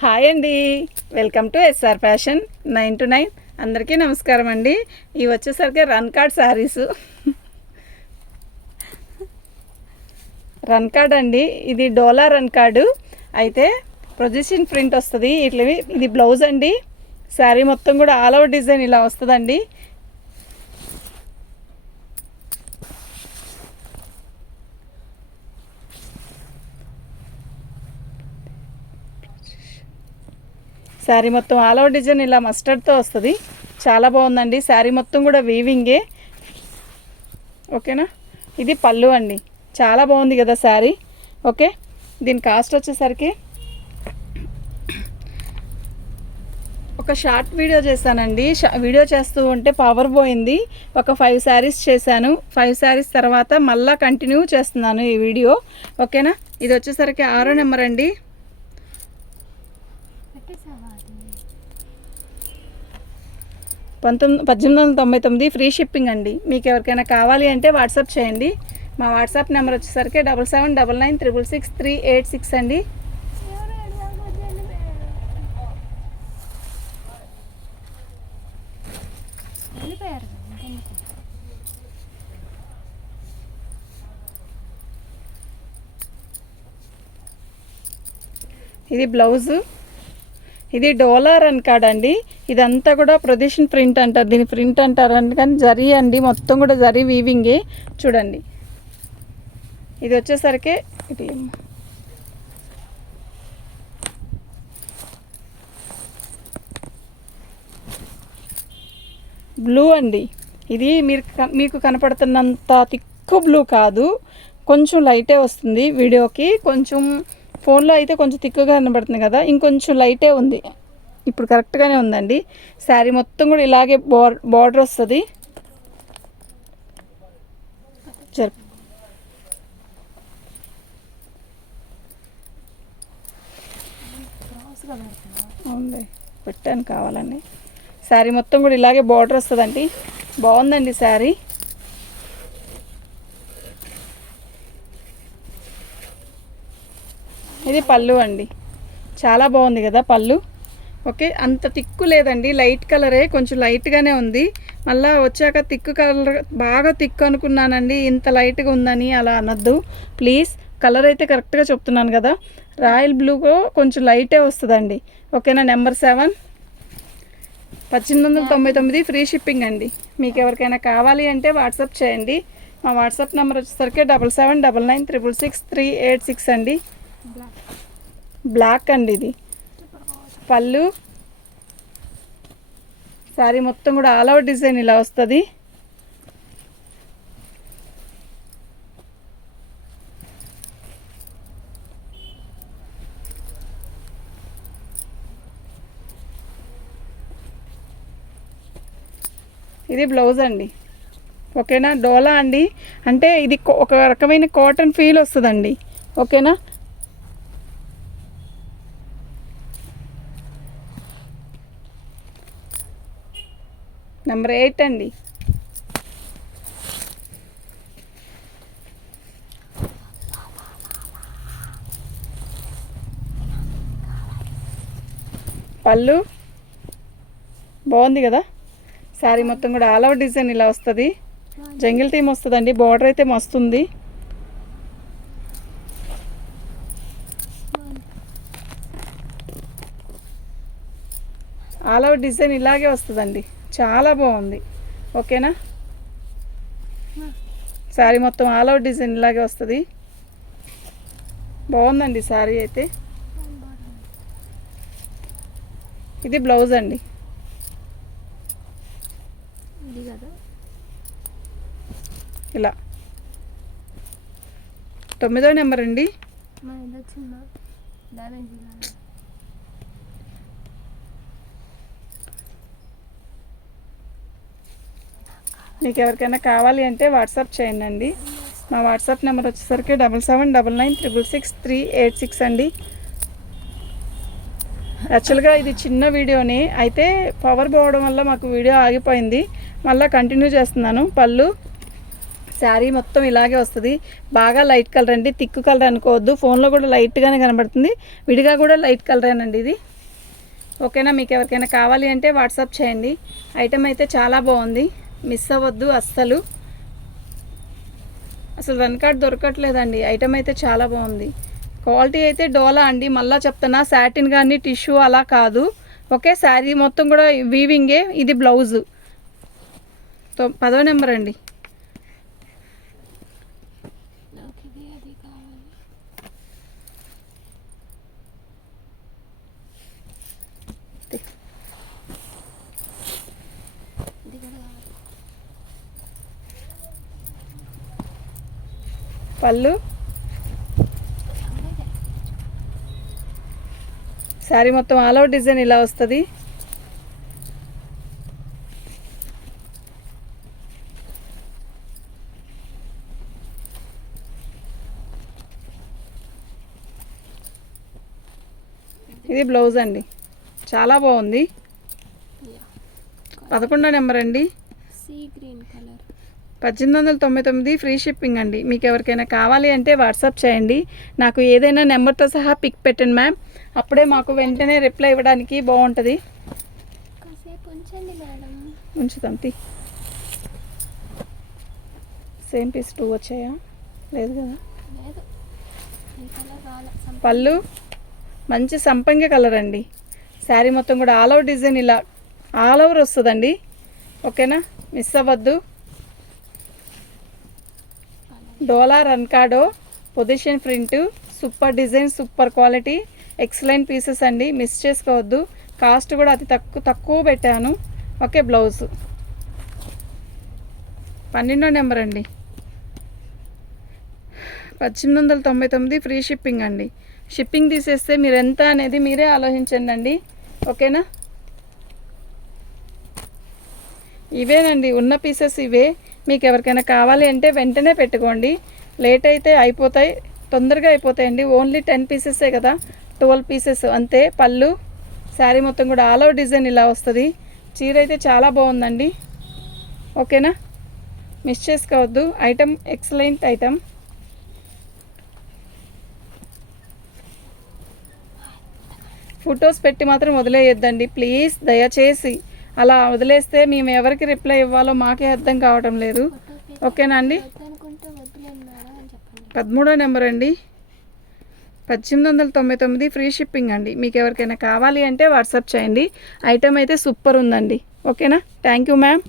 Hi అండి, welcome to S R fashion 9 to 9. అందరికీ నమస్కారం అండి. ఇవి వచ్చేసరికి run card saris. Run card అండి, ఇది డోలా రన్ కార్డు. అయితే ప్రొజెక్షన్ ప్రింట్ వస్తుంది ఇట్లా. ఇది బ్లౌజ్ అండి. శారీ మొత్తం కూడా ఆల్ ఓవర్ డిజైన్ ఇలా వస్తుందండి. శారీ మొత్తం ఆల్ ఓవర్ డిజైన్ ఇలా మస్టర్డ్తో వస్తుంది. చాలా బాగుందండి. శారీ మొత్తం కూడా వీవింగే. ఓకేనా, ఇది పళ్ళు అండి. చాలా బాగుంది కదా శారీ. ఓకే, దీని కాస్ట్ వచ్చేసరికి ఒక షార్ట్ వీడియో చేశానండి. వీడియో చేస్తూ ఉంటే పవర్ పోయింది. ఒక 5 శారీస్ చేశాను. 5 శారీస్ తర్వాత మళ్ళీ కంటిన్యూ చేస్తున్నాను ఈ వీడియో. ఓకేనా, ఇది వచ్చేసరికి 6వ నెంబర్ అండి. 1899 ఫ్రీ షిప్పింగ్ అండి. మీకు ఎవరికైనా కావాలి అంటే వాట్సాప్ చేయండి. మా వాట్సాప్ నెంబర్ వచ్చేసరికి 7799666386 అండి. ఇది బ్లౌజు. ఇది డోలా రన్ కార్డ్ అండి. ఇదంతా కూడా ప్రొజెక్షన్ ప్రింట్ అంటారు, దీని ప్రింట్ అంటారు అండి. కానీ జరీ అండి, మొత్తం కూడా జరీ వీవింగే. చూడండి, ఇది వచ్చేసరికి ఇది బ్లూ అండి. ఇది మీకు కనపడుతున్నంత తిక్కు బ్లూ కాదు, కొంచెం లైటే వస్తుంది వీడియోకి. కొంచెం ఫోన్లో అయితే కొంచెం తిక్కుగా కనబడుతుంది కదా, ఇంకొంచెం లైటే ఉంది. ఇప్పుడు కరెక్ట్గానే ఉందండి. శారీ మొత్తం కూడా ఇలాగే బార్డర్ వస్తుంది. అవునండి, పెట్టాను కావాలండి. శారీ మొత్తం కూడా ఇలాగే బార్డర్ వస్తుందండి. బాగుందండి శారీ. ఇది పళ్ళు అండి. చాలా బాగుంది కదా పళ్ళు. ఓకే, అంత తిక్కు లేదండి, లైట్ కలరే, కొంచెం లైట్గానే ఉంది. మళ్ళీ వచ్చాక తిక్కు కలర్ బాగా తిక్కు అనుకున్నానండి, ఇంత లైట్గా ఉందని అలా అనద్దు ప్లీజ్. కలర్ అయితే కరెక్ట్గా చెప్తున్నాను కదా. రాయల్ బ్లూగా కొంచెం లైటే వస్తుందండి. ఓకేనా, నెంబర్ 7 1899 ఫ్రీ షిప్పింగ్ అండి. మీకు ఎవరికైనా కావాలి అంటే వాట్సాప్ చేయండి. మా వాట్సాప్ నెంబర్ వచ్చేసరికి 7799666386 అండి. బ్లాక్ అండి. ఇది పళ్ళు. శారీ మొత్తం కూడా ఆల్ ఓవర్ డిజైన్ ఇలా వస్తుంది. ఇది బ్లౌజ్ అండి. ఓకేనా, డోలా అండి. అంటే ఇది ఒక రకమైన కాటన్ ఫీల్ వస్తుందండి. ఓకేనా, నెంబర్ 8 అండి. పళ్ళు బాగుంది కదా. శారీ మొత్తం కూడా ఆల్ ఓవర్ డిజైన్ ఇలా వస్తుంది. జంగిల్ థీమ్ వస్తుందండి. బార్డర్ అయితే మస్తుంది. ఆల్ ఓవర్ డిజైన్ ఇలాగే వస్తుందండి. చాలా బాగుంది. ఓకేనా, శారీ మొత్తం ఆల్ ఓవర్ డిజైన్ ఇలాగే వస్తుంది. బాగుందండి శారీ అయితే. ఇది బ్లౌజ్ అండి. ఇలా 9వ నెంబర్ అండి. మీకు ఎవరికైనా కావాలి అంటే వాట్సాప్ చేయండి. మా వాట్సాప్ నెంబర్ వచ్చేసరికి 7799666386 అండి. యాక్చువల్గా ఇది చిన్న వీడియోని అయితే పవర్ పోవడం వల్ల మాకు వీడియో ఆగిపోయింది. మళ్ళీ కంటిన్యూ చేస్తున్నాను. పళ్ళు శారీ మొత్తం ఇలాగే వస్తుంది. బాగా లైట్ కలర్ అండి, థిక్ కలర్ అనుకోవద్దు. ఫోన్లో కూడా లైట్గానే కనబడుతుంది, విడిగా కూడా లైట్ కలరేనండి ఇది. ఓకేనా, మీకు ఎవరికైనా కావాలి అంటే వాట్సాప్ చేయండి. ఐటెం అయితే చాలా బాగుంది, మిస్ అవ్వద్దు అస్సలు. అసలు రన్ కార్డ్ దొరకట్లేదండి. ఐటెం అయితే చాలా బాగుంది. క్వాలిటీ అయితే డోలా అండి, మళ్ళీ చెప్తున్నా, సాటిన్ కానీ టిష్యూ అలా కాదు. ఓకే, శారీ మొత్తం కూడా వీవింగే. ఇది బ్లౌజు 10వ నెంబర్ అండి. పళ్ళు శారీ మొత్తం ఆల్ అవుట్ డిజైన్ ఇలా వస్తుంది. ఇది బ్లౌజ్ అండి, చాలా బాగుంది. 11వ నెంబర్ అండి, 1899 ఫ్రీ షిప్పింగ్ అండి. మీకు ఎవరికైనా కావాలి అంటే వాట్సాప్ చేయండి. నాకు ఏదైనా నెంబర్తో సహా పిక్ పెట్టండి మ్యామ్, అప్పుడే మాకు వెంటనే రిప్లై ఇవ్వడానికి బాగుంటుంది. ఉంచుతాం తీ. సేమ్ పీస్ 2 వచ్చాయా? లేదు కదా. పళ్ళు మంచి సంపంగి కలర్ అండి. శారీ మొత్తం కూడా ఆల్ ఓవర్ డిజైన్ ఇలా ఆల్ ఓవర్ వస్తుందండి. ఓకేనా, మిస్ అవ్వద్దు. డోలా రన్కాడో position print, super design, super quality, excellent pieces అండి, మిస్ చేసుకోవద్దు. కాస్ట్ కూడా అతి తక్కువ పెట్టాను. ఓకే, బ్లౌజ్ 12వ నెంబర్ అండి, 1899 ఫ్రీ షిప్పింగ్ అండి. షిప్పింగ్ తీసేస్తే మీరు ఎంత అనేది మీరే ఆలోచించండి అండి. ఓకేనా, ఇవేనండి ఉన్న పీసెస్ ఇవే. మీకు ఎవరికైనా కావాలి అంటే వెంటనే పెట్టుకోండి, లేట్ అయితే అయిపోతాయి, తొందరగా అయిపోతాయండి. ఓన్లీ 10 పీసెసే కదా, 12 పీసెస్ అంతే. పళ్ళు శారీ మొత్తం కూడా ఆల్ ఓవర్ డిజైన్ ఇలా వస్తుంది. చీర అయితే చాలా బాగుందండి. ఓకేనా, మిస్ చేసుకోవద్దు. Item excellent item. ఫొటోస్ పెట్టి మాత్రం వదిలేయొద్దండి ప్లీజ్, దయచేసి. అలా వదిలేస్తే మేము ఎవరికి రిప్లై ఇవ్వాలో మాకే అర్థం కావటం లేదు. ఓకేనా అండి. 13వ నెంబర్ అండి, 1899 ఫ్రీ షిప్పింగ్ అండి. మీకు ఎవరికైనా కావాలి అంటే వాట్సాప్ చేయండి. ఐటమ్ అయితే సూపర్ ఉందండి. ఓకేనా, థ్యాంక్ యూ మ్యామ్.